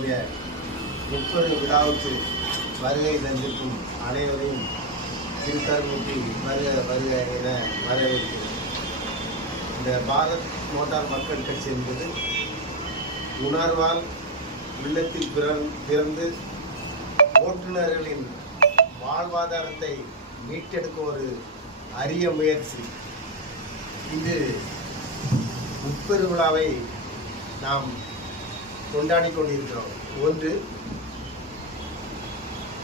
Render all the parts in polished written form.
சங்கத்தினுடைய 30 விழாவுக்கு வருகை தந்திருக்கும் அனைவரையும் திருக்கரமூட்டி வருக வருக என வரவேற்கிறேன். இந்த பாரத் மோட்டார் மக்கள் கட்சி என்பது உணர்வால் உள்ளத்தில் பிறந்து ஓட்டுநர்களின் வாழ்வாதாரத்தை மீட்டெடுக்க ஒரு அரிய முயற்சி. இது முப்பெரு விழாவை நாம் கொண்டாடி கொண்டிருக்கிறோம். ஒன்று,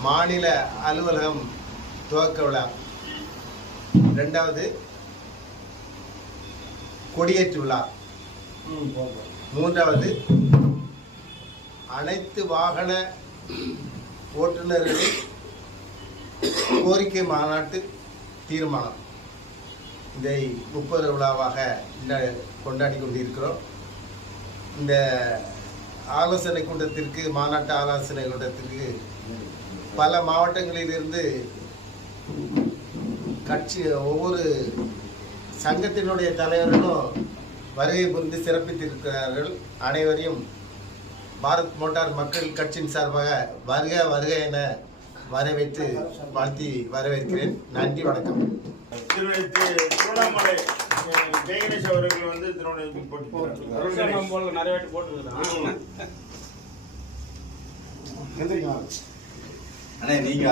மாநில அலுவலகம் துவக்க விழா. இரண்டாவது, கொடியேற்று விழா. மூன்றாவது, அனைத்து வாகன ஓட்டுநர்களின் கோரிக்கை மாநாட்டு தீர்மானம். இதை 30 விழாவாக கொண்டாடி கொண்டிருக்கிறோம். இந்த ஆலோசனை கூட்டத்திற்கு, மாநாட்டு ஆலோசனை கூட்டத்திற்கு பல மாவட்டங்களிலிருந்து கட்சி ஒவ்வொரு சங்கத்தினுடைய தலைவர்களும் வருகை புரிந்து சிறப்பித்திருக்கிறார்கள். அனைவரையும் பாரத் மோட்டார் மக்கள் கட்சியின் சார்பாக வருக வருக என வரவேற்று வாழ்த்தி வரவேற்கிறேன். நன்றி, வணக்கம். திருவண்ணாமலை ஜெயகணேஷ் அவர்கள் வந்து திருவண்ணாமலை நீங்க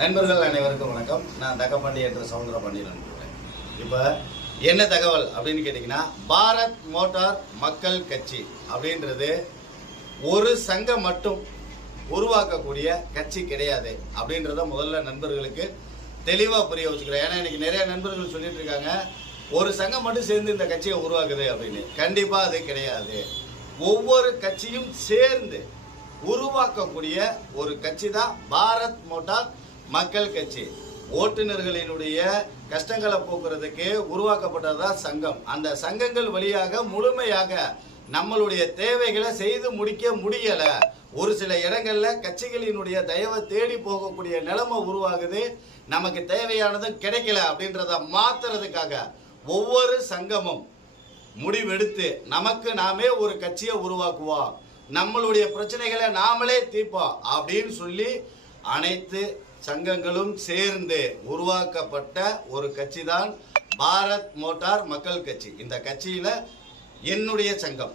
நண்பர்கள் அனைவருக்கும் வணக்கம். நான் தகப்பாண்டி என்ற சவுந்தரபாண்டியன் அனுப்புகிறேன். இப்போ என்ன தகவல் அப்படின்னு கேட்டிங்கன்னா, பாரத் மோட்டார் மக்கள் கட்சி அப்படின்றது ஒரு சங்கம் மட்டும் உருவாக்கக்கூடிய கட்சி கிடையாது அப்படின்றத முதல்ல நண்பர்களுக்கு தெளிவாக புரிய வச்சுக்கிறேன். ஏன்னா இன்னைக்கு நிறைய நண்பர்கள் சொல்லிட்டு இருக்காங்க, ஒரு சங்கம் மட்டும் சேர்ந்து இந்த கட்சியை உருவாக்குது அப்படின்னு. கண்டிப்பாக அது கிடையாது. ஒவ்வொரு கட்சியும் சேர்ந்து உருவாக்கக்கூடிய ஒரு கட்சி தான் பாரத் மோட்டார் மக்கள் கட்சி. ஓட்டுநர்களினுடைய கஷ்டங்களை போக்குறதுக்கு உருவாக்கப்பட்டதுதான் சங்கம். அந்த சங்கங்கள் வழியாக முழுமையாக நம்மளுடைய தேவைகளை செய்து முடிக்க முடியல. ஒரு சில இடங்கள்ல கட்சிகளினுடைய தயவை தேடி போகக்கூடிய நிலைமை உருவாகுது. நமக்கு தேவையானதும் கிடைக்கல அப்படின்றத மாத்துறதுக்காக ஒவ்வொரு சங்கமும் முடிவெடுத்து நமக்கு நாமே ஒரு கட்சியை உருவாக்குவோம், நம்மளுடைய பிரச்சனைகளை நாமளே தீர்ப்போம் அப்படின்னு சொல்லி அனைத்து சங்கங்களும் சேர்ந்து உருவாக்கப்பட்ட ஒரு கட்சி தான் பாரத் மோட்டார் மக்கள் கட்சி. இந்த கட்சியில என்னுடைய சங்கம்